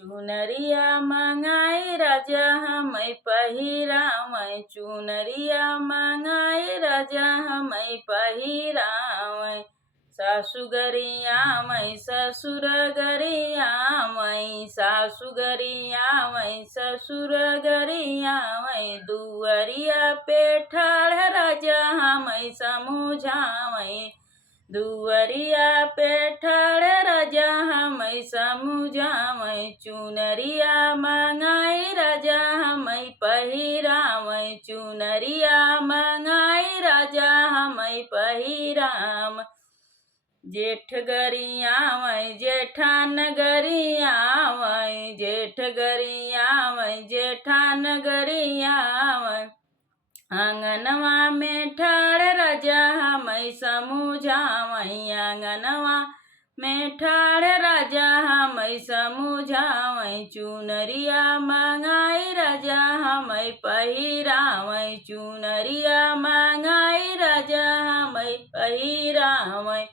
चुनरिया मंगाई राजा हमै पहिरावै। चुनरिया मंगाई राजा हमै पहिरावै। सासु गरियावै ससुर गरियावै। सासु गरियावै ससुर गरियावै। दुअरिया पे ठाड़ राजा हमै समुझावै। दुअरिया पे ठाड़ राजा हमै समुझावै। चुनरिया मंगाई राजा हमै पहिरावै। चुनरिया मंगाई राजा हमै पहिरावै। जेठ गरियावै जेठान गरियावै। जेठ गरियावै जेठान गरियावै। आंगनवा में ठाड़ राजा हमै समुझावै। आंगनवा में ठाड़ राजा हमै समुझावै। चुनरिया मंगाई राजा हमै पहिरावै। चुनरिया मंगाई राजा हमै पहिरावै।